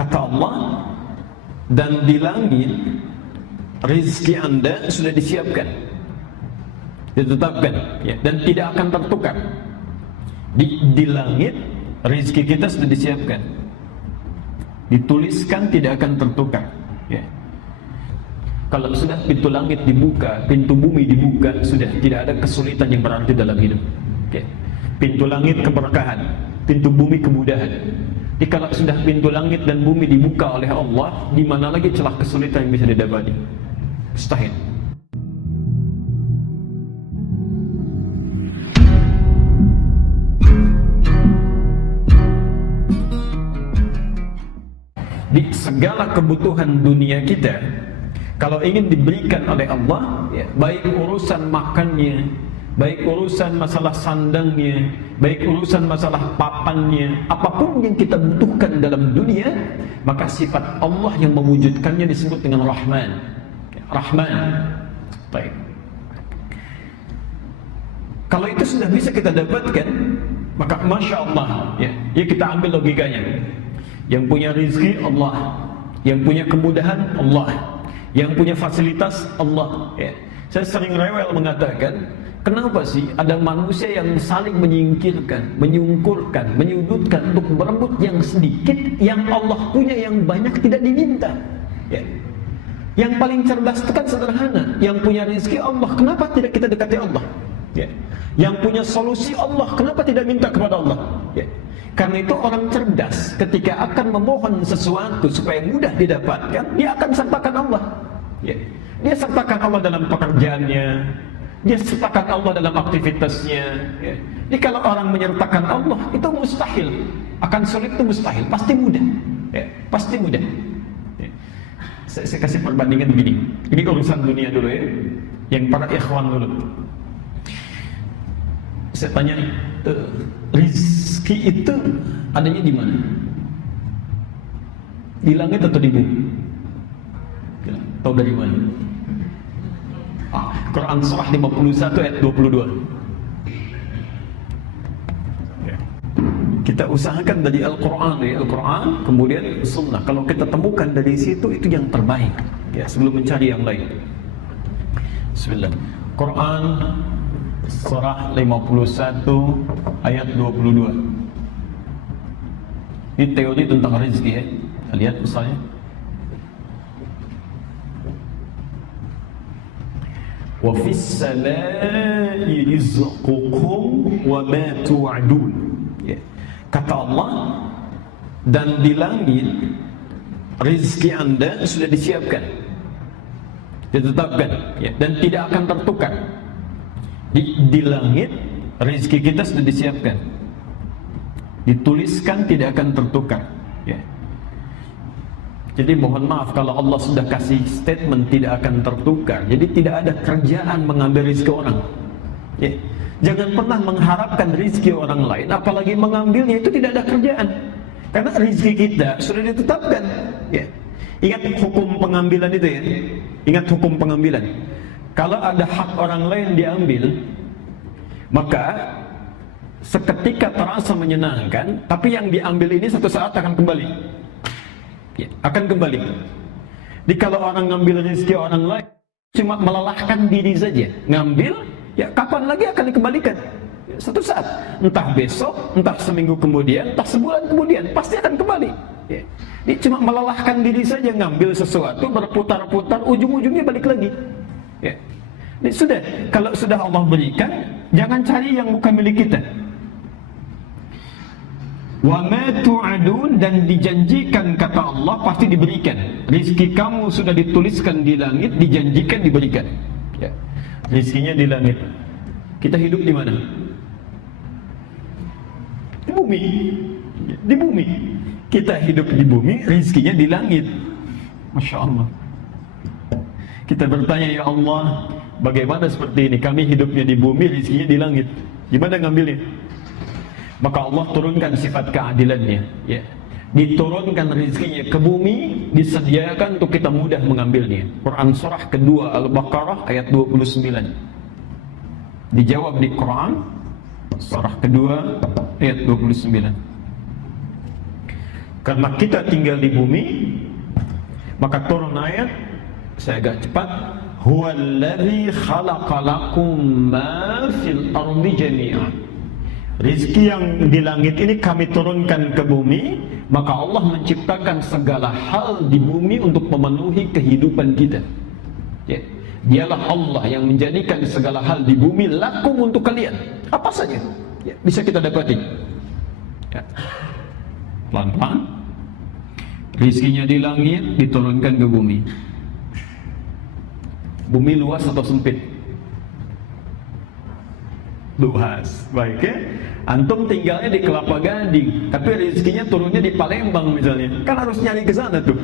Kata Allah, dan di langit rezeki Anda sudah disiapkan, ditetapkan, ya, dan tidak akan tertukar. Di langit rezeki kita sudah disiapkan, dituliskan, tidak akan tertukar, ya. Kalau sudah pintu langit dibuka, pintu bumi dibuka, sudah tidak ada kesulitan yang berarti dalam hidup, ya. Pintu langit keberkahan, pintu bumi kemudahan. Jadi kalau sudah pintu langit dan bumi dibuka oleh Allah, di mana lagi celah kesulitan yang bisa didapati? Mustahil. Di segala kebutuhan dunia kita, kalau ingin diberikan oleh Allah, ya, baik urusan makannya, baik urusan masalah sandangnya, baik urusan masalah papannya, apapun yang kita butuhkan dalam dunia, maka sifat Allah yang mewujudkannya disebut dengan Rahman. Rahman. Baik. Kalau itu sudah bisa kita dapatkan, maka Masya Allah, ya, ya kita ambil logikanya. Yang punya rizki Allah, yang punya kemudahan Allah, yang punya fasilitas Allah, ya. Saya sering rewel mengatakan, kenapa sih ada manusia yang saling menyingkirkan, menyungkurkan, menyudutkan untuk berebut yang sedikit, yang Allah punya yang banyak tidak diminta, ya. Yang paling cerdas itu kan sederhana, yang punya rezeki Allah, kenapa tidak kita dekati Allah, ya. Yang punya solusi Allah, kenapa tidak minta kepada Allah, ya. Karena itu orang cerdas ketika akan memohon sesuatu supaya mudah didapatkan, dia akan sertakan Allah, ya. Dia sertakan Allah dalam pekerjaannya, dia sertakan Allah dalam aktivitasnya, ya. Jadi kalau orang menyertakan Allah, itu mustahil. Akan sulit itu mustahil, pasti mudah, ya. Pasti mudah, ya. Saya kasih perbandingan begini. Ini urusan dunia dulu, ya. Yang para ikhwan dulu. Saya tanya, rizki itu adanya di mana? Di langit atau di bumi? Tahu dari mana? Quran surah 51 ayat 22. Kita usahakan dari Al-Quran, kemudian Sunnah. Kalau kita temukan dari situ, itu yang terbaik, ya, sebelum mencari yang lain. Bismillah. Quran surah 51 ayat 22. Ini teori tentang rezeki, ya. Kita lihat misalnya. Wa fis samaa'i rizqukum wa ma tu'adun. Ya. Kata Allah, dan di langit rezeki Anda sudah disiapkan, ditetapkan, ya, dan tidak akan tertukar. Di langit rezeki kita sudah disiapkan, dituliskan, tidak akan tertukar, ya. Jadi mohon maaf kalau Allah sudah kasih statement tidak akan tertukar, jadi tidak ada kerjaan mengambil rezeki orang, ya. Jangan pernah mengharapkan rezeki orang lain, apalagi mengambilnya, itu tidak ada kerjaan. Karena rezeki kita sudah ditetapkan, ya. Ingat hukum pengambilan itu, ya. Ingat hukum pengambilan. Kalau ada hak orang lain diambil, maka seketika terasa menyenangkan, tapi yang diambil ini satu saat akan kembali, ya, akan kembali. Jadi kalau orang ngambil rezeki orang lain, cuma melelahkan diri saja, ngambil, ya kapan lagi akan dikembalikan? Ya, satu saat, entah besok, entah seminggu kemudian, entah sebulan kemudian, pasti akan kembali, ya. Jadi cuma melelahkan diri saja, ngambil sesuatu, berputar-putar, ujung-ujungnya balik lagi, ya. Jadi sudah, kalau sudah Allah berikan, jangan cari yang bukan milik kita. Wa ma tu'adun, dan dijanjikan kata Allah pasti diberikan. Rizki kamu sudah dituliskan di langit, dijanjikan diberikan, ya. Rizkinya di langit. Kita hidup di mana? Di bumi. Di bumi. Kita hidup di bumi, rizkinya di langit. Masya Allah. Kita bertanya, ya Allah, bagaimana seperti ini? Kami hidupnya di bumi, rizkinya di langit. Gimana ngambilnya? Maka Allah turunkan sifat keadilannya, ya. Diturunkan rizkinya ke bumi, disediakan untuk kita mudah mengambilnya. Quran surah kedua Al-Baqarah ayat 29. Dijawab di Quran surah kedua ayat 29. Karena kita tinggal di bumi, maka turun ayat, saya agak cepat, huwallazi khalaqalakum ma fil ardi jami'an. Rizki yang di langit ini kami turunkan ke bumi, maka Allah menciptakan segala hal di bumi untuk memenuhi kehidupan kita. Ya. Dialah Allah yang menjadikan segala hal di bumi lakum untuk kalian. Apa saja ya, bisa kita dapati. Ya. Pelan-pelan rizkinya di langit diturunkan ke bumi. Bumi luas atau sempit? Luas. Baik ya. Antum tinggalnya di Kelapa Gading, tapi rizkinya turunnya di Palembang misalnya, kan harus nyari ke sana tuh.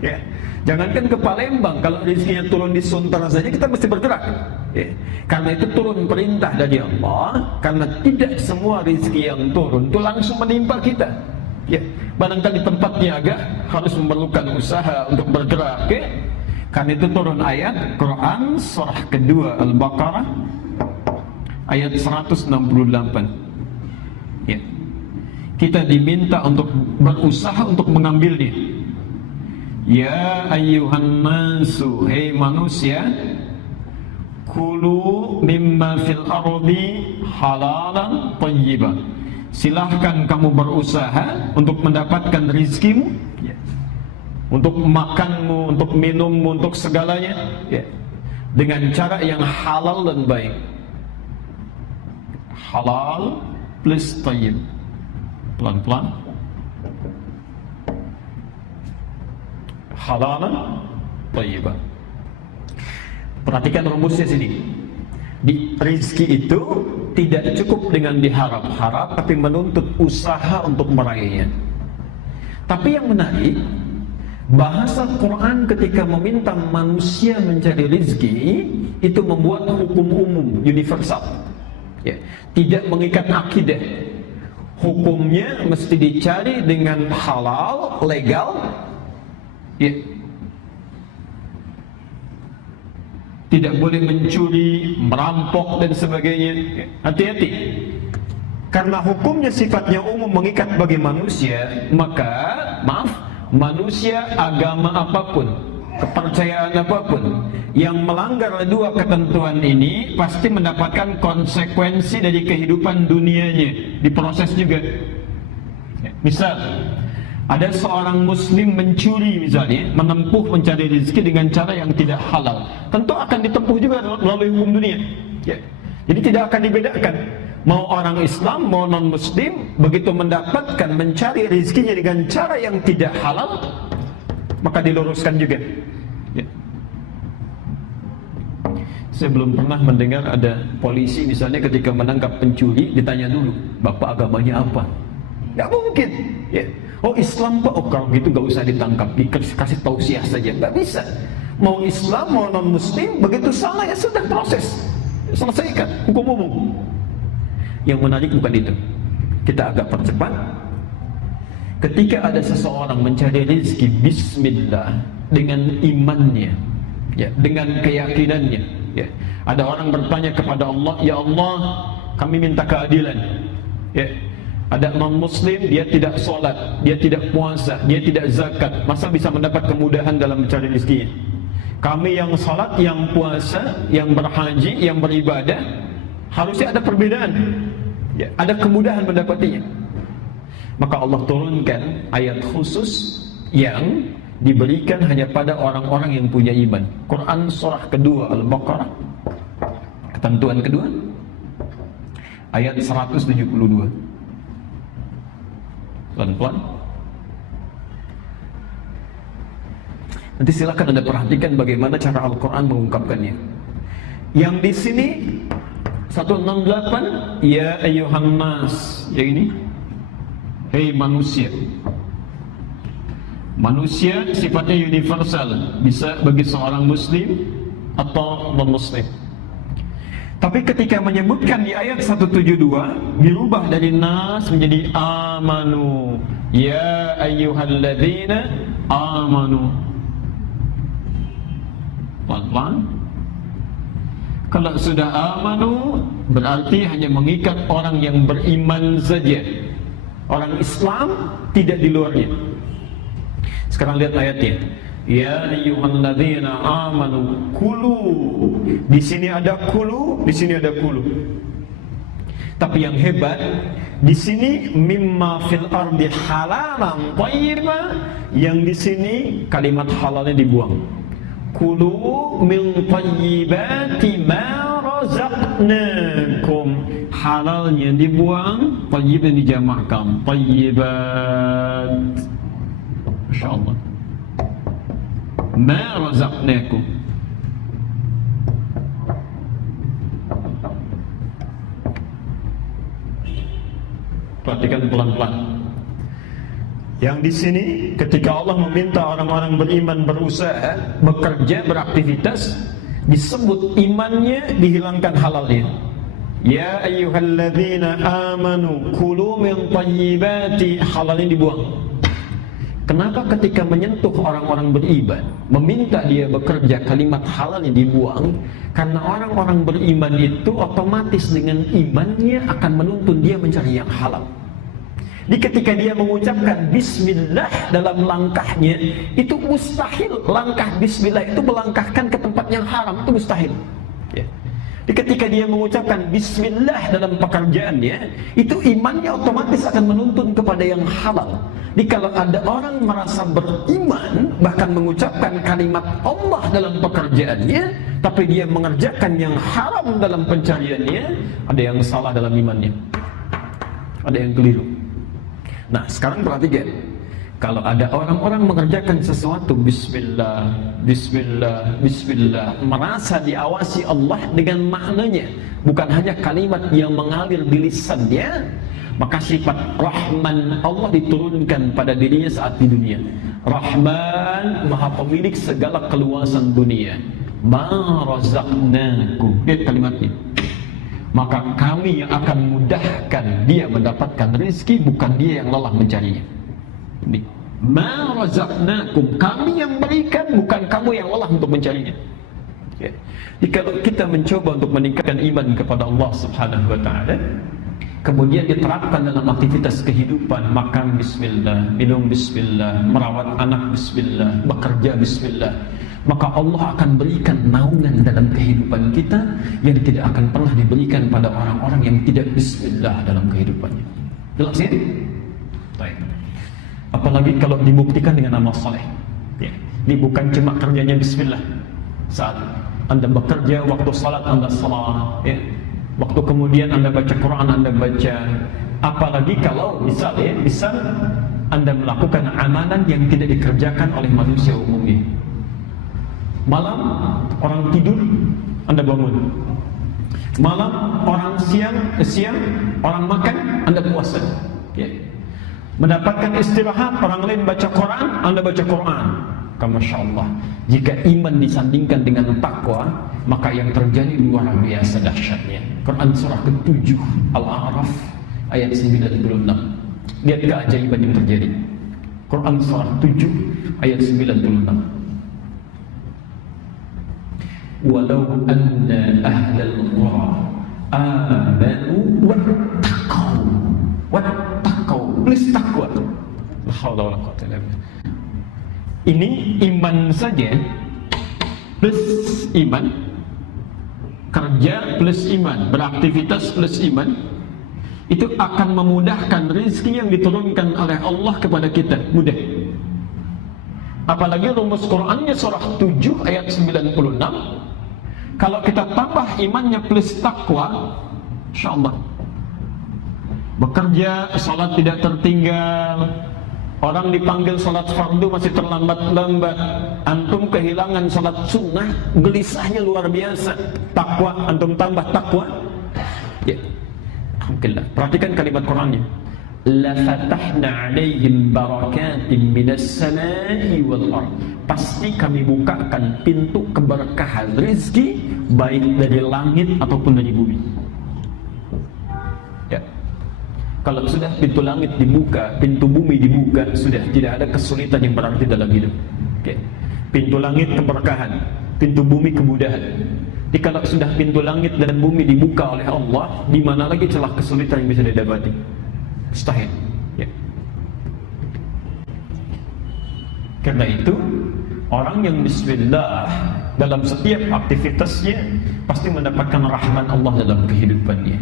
Ya. Jangankan ke Palembang, kalau rizkinya turun di Sunter saja kita mesti bergerak. Ya. Karena itu turun perintah dari Allah, karena tidak semua rizki yang turun itu langsung menimpa kita. Ya. Barangkali tempat niaga harus memerlukan usaha untuk bergerak. Ya. Karena itu turun ayat Quran surah kedua Al-Baqarah ayat 168. Ya. Kita diminta untuk berusaha untuk mengambilnya. Ya ayyuhan nasu, hei manusia, kulu mimma fil ardi halalan thayyiban. Silahkan kamu berusaha untuk mendapatkan rizkimu, ya. Untuk makanmu, untuk minummu, untuk segalanya, ya. Dengan cara yang halal dan baik. Halal plus thayyib. Pelan-pelan. Halalan thayyiban. Perhatikan rumusnya sini. Di rizki itu tidak cukup dengan diharap-harap, tapi menuntut usaha untuk meraihnya. Tapi yang menarik, bahasa Quran ketika meminta manusia mencari rizki itu membuat hukum umum universal. Ya, tidak mengikat akidah. Hukumnya mesti dicari dengan halal, legal. Ya. Tidak boleh mencuri, merampok dan sebagainya. Hati-hati. Karena hukumnya sifatnya umum mengikat bagi manusia, maka manusia agama apapun, kepercayaan apapun yang melanggar dua ketentuan ini pasti mendapatkan konsekuensi dari kehidupan dunianya, diproses juga. Misal ada seorang muslim mencuri misalnya, menempuh mencari rezeki dengan cara yang tidak halal, tentu akan ditempuh juga melalui hukum dunia. Ya. Jadi tidak akan dibedakan. Mau orang Islam, mau non muslim, begitu mendapatkan mencari rezekinya dengan cara yang tidak halal, maka diluruskan juga. Ya. Saya belum pernah mendengar ada polisi misalnya ketika menangkap pencuri ditanya dulu, Bapak agamanya apa? Gak mungkin. Ya. Oh Islam Pak, oh kalau gitu gak usah ditangkap, dikasih tausiah saja, gak bisa. Mau Islam, mau non muslim, begitu salah ya sudah proses, selesaikan, hukum umum. Yang menarik bukan itu. Kita agak percepat. Ketika ada seseorang mencari rezeki bismillah dengan imannya, ya, dengan keyakinannya, ya. Ada orang bertanya kepada Allah, ya Allah, kami minta keadilan. Ya. Ada non-muslim, dia tidak sholat, dia tidak puasa, dia tidak zakat, masa bisa mendapat kemudahan dalam mencari rezekinya? Kami yang sholat, yang puasa, yang berhaji, yang beribadah, harusnya ada perbedaan, ya, ada kemudahan mendapatinya. Maka Allah turunkan ayat khusus yang diberikan hanya pada orang-orang yang punya iman. Quran surah kedua Al-Baqarah, ketentuan kedua, ayat 172. Pelan-pelan. Nanti silakan Anda perhatikan bagaimana cara Al-Quran mengungkapkannya. Yang di sini 168, ya ayyuhan nas, yang ini, hei manusia. Manusia sifatnya universal, bisa bagi seorang muslim atau non-muslim. Tapi ketika menyebutkan di ayat 172, dirubah dari nas menjadi amanu. Ya ayyuhalladzina amanu. Pelan-pelan. Kalau sudah amanu, berarti hanya mengikat orang yang beriman saja. Orang Islam tidak di luarnya. Sekarang lihat ayatnya. Ya ayyuhalladzina amanu kulu. Di sini ada kulu, di sini ada kulu. Tapi yang hebat di sini mimma fil ardi halalan thayyiban, yang di sini kalimat halalnya dibuang. Kulu min thayyibati ma razaqnakum, halalnya dibuang, thayyibnya dijamakkan, thayyibat. Masyaallah. Ma razaqnakum. Perhatikan pelan-pelan. Yang di sini ketika Allah meminta orang-orang beriman berusaha, bekerja, beraktivitas, disebut imannya, dihilangkan halalnya. Ya ayyuhalladzina amanu kulu min thayyibati, halalnya dibuang. Kenapa ketika menyentuh orang-orang beriman, meminta dia bekerja, kalimat halalnya dibuang? Karena orang-orang beriman itu otomatis dengan imannya akan menuntun dia mencari yang halal. Di ketika dia mengucapkan bismillah dalam langkahnya, itu mustahil langkah bismillah itu melangkahkan ke tempat yang haram, itu mustahil. Ya. Di ketika dia mengucapkan bismillah dalam pekerjaannya, itu imannya otomatis akan menuntun kepada yang halal. Jadi kalau ada orang merasa beriman, bahkan mengucapkan kalimat Allah dalam pekerjaannya, tapi dia mengerjakan yang haram dalam pencariannya, ada yang salah dalam imannya, ada yang keliru. Nah sekarang perhatikan, kalau ada orang-orang mengerjakan sesuatu bismillah, bismillah, bismillah, merasa diawasi Allah dengan maknanya, bukan hanya kalimat yang mengalir di lisannya, maka sifat Rahman Allah diturunkan pada dirinya saat di dunia. Rahman, maha pemilik segala keluasan dunia. Ma razaqnakum, lihat kalimatnya. Maka kami yang akan mudahkan dia mendapatkan rezeki, bukan dia yang lelah mencarinya. Ini ma razaqnakum, kami yang berikan, bukan kamu yang lelah untuk mencarinya. Ya. Jadi kalau kita mencoba untuk meningkatkan iman kepada Allah Subhanahu wa taala, kemudian diterapkan dalam aktivitas kehidupan, makan bismillah, minum bismillah, merawat anak bismillah, bekerja bismillah, maka Allah akan berikan naungan dalam kehidupan kita yang tidak akan pernah diberikan pada orang-orang yang tidak bismillah dalam kehidupannya. Jelas ya? Baik. Apalagi kalau dibuktikan dengan amal soleh. Ya. Ini bukan cuma kerjanya bismillah. Saat Anda bekerja, waktu salat Anda salat, ya. Waktu kemudian Anda baca Quran, Anda baca. Apalagi kalau misalnya Anda melakukan amalan yang tidak dikerjakan oleh manusia umumnya. Malam orang tidur, Anda bangun. Malam orang siang orang makan, Anda puasa. Ya. Mendapatkan istirahat, orang lain baca Quran, Anda baca Quran. Masya Allah. Jika iman disandingkan dengan takwa, maka yang terjadi luar biasa dahsyatnya. Quran surah ke-7 Al-A'raf ayat 96. Lihat keajaiban yang terjadi. Quran surah 7 ayat 96. Walau anna ahlal qura amanu wattaqau, please takwa. La haula wala quwwata illa billah. Ini iman saja plus iman, kerja plus iman, beraktivitas plus iman, itu akan memudahkan rezeki yang diturunkan oleh Allah kepada kita, mudah. Apalagi rumus Qur'annya surah 7 ayat 96. Kalau kita tambah imannya plus takwa, insyaallah bekerja, salat tidak tertinggal. Orang dipanggil salat fardu masih terlambat-lambat. Antum kehilangan salat sunnah, gelisahnya luar biasa. Takwa, antum tambah takwa. Ya, alhamdulillah. Perhatikan kalimat Qur'annya. La fatahna 'alaihim barakatim minas samai wal ard. Pasti kami bukakan pintu keberkahan rezeki baik dari langit ataupun dari bumi. Ya. Kalau sudah pintu langit dibuka, pintu bumi dibuka, sudah tidak ada kesulitan yang berarti dalam hidup. Okay. Pintu langit keberkahan, pintu bumi kemudahan. Jadi kalau sudah pintu langit dan bumi dibuka oleh Allah, di mana lagi celah kesulitan yang bisa didapati? Mustahil. Ya. Karena itu orang yang bismillah dalam setiap aktivitasnya pasti mendapatkan rahmat Allah dalam kehidupannya.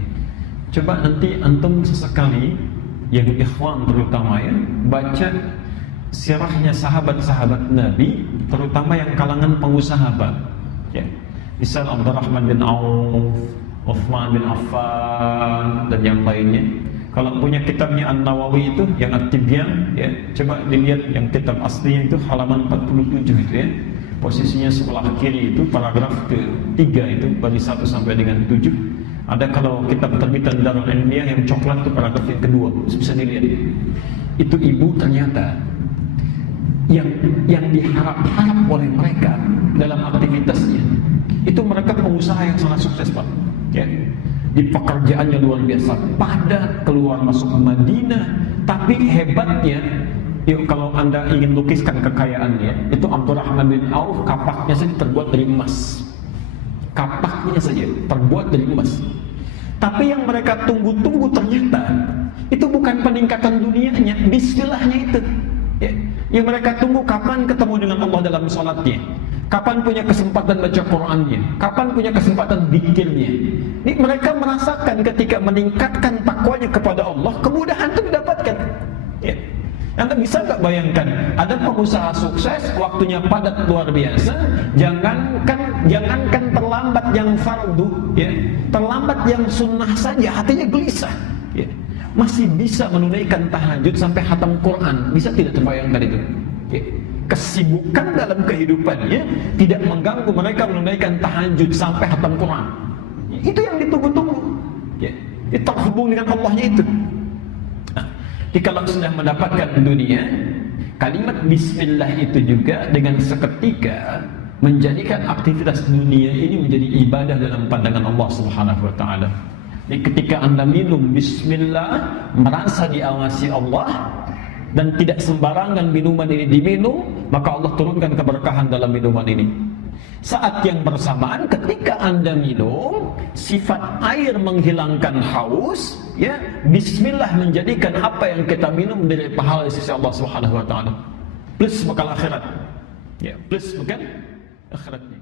Coba nanti antum sesekali, yang ikhwan terutama ya, baca sirahnya sahabat-sahabat Nabi, terutama yang kalangan pengusaha Pak. Ya. Misal Abdurrahman bin Auf, Uthman bin Affan dan yang lainnya. Kalau punya kitabnya An-Nawawi itu yang At-Tibyan ya, coba dilihat yang kitab aslinya itu halaman 47 itu ya. Posisinya sebelah kiri itu paragraf ke-3 itu bagi 1 sampai dengan 7. Ada kalau kitab terbitan Darul Ilmiah yang coklat itu paragraf yang kedua, bisa dilihat. Itu ibu ternyata yang diharap-harap oleh mereka dalam aktivitasnya itu mereka pengusaha yang sangat sukses Pak ya. Di pekerjaannya luar biasa, pada keluar masuk Madinah. Tapi hebatnya, yuk kalau anda ingin lukiskan kekayaannya, itu Abdurrahman bin Auf kapaknya saja terbuat dari emas. Kapaknya saja terbuat dari emas. Tapi yang mereka tunggu-tunggu ternyata itu bukan peningkatan dunianya, bismillahnya itu ya. Yang mereka tunggu kapan ketemu dengan Allah dalam sholatnya, kapan punya kesempatan baca Qur'annya, kapan punya kesempatan zikirnya. Ini mereka merasakan ketika meningkatkan takwanya kepada Allah, kemudahan itu didapatkan ya. Anda bisa nggak bayangkan, ada pengusaha sukses, waktunya padat luar biasa, jangankan terlambat yang fardu ya, terlambat yang sunnah saja hatinya gelisah ya. Masih bisa menunaikan tahajud sampai khatam Quran, bisa tidak terbayangkan itu ya. Kesibukan dalam kehidupannya tidak mengganggu mereka menunaikan tahajud sampai khatam Quran. Itu yang ditunggu-tunggu ya. Itu terhubung dengan Allahnya itu. Jadi kalau sudah mendapatkan dunia, kalimat bismillah itu juga dengan seketika menjadikan aktivitas dunia ini menjadi ibadah dalam pandangan Allah Subhanahu wa taala. Jadi ketika Anda minum bismillah, merasa diawasi Allah dan tidak sembarangan minuman ini diminum, maka Allah turunkan keberkahan dalam minuman ini. Saat yang bersamaan ketika Anda minum, sifat air menghilangkan haus ya, bismillah menjadikan apa yang kita minum menjadi pahala di sisi Allah Subhanahu wa taala. Plus bekal akhirat. Ya, plus bukan akhiratnya.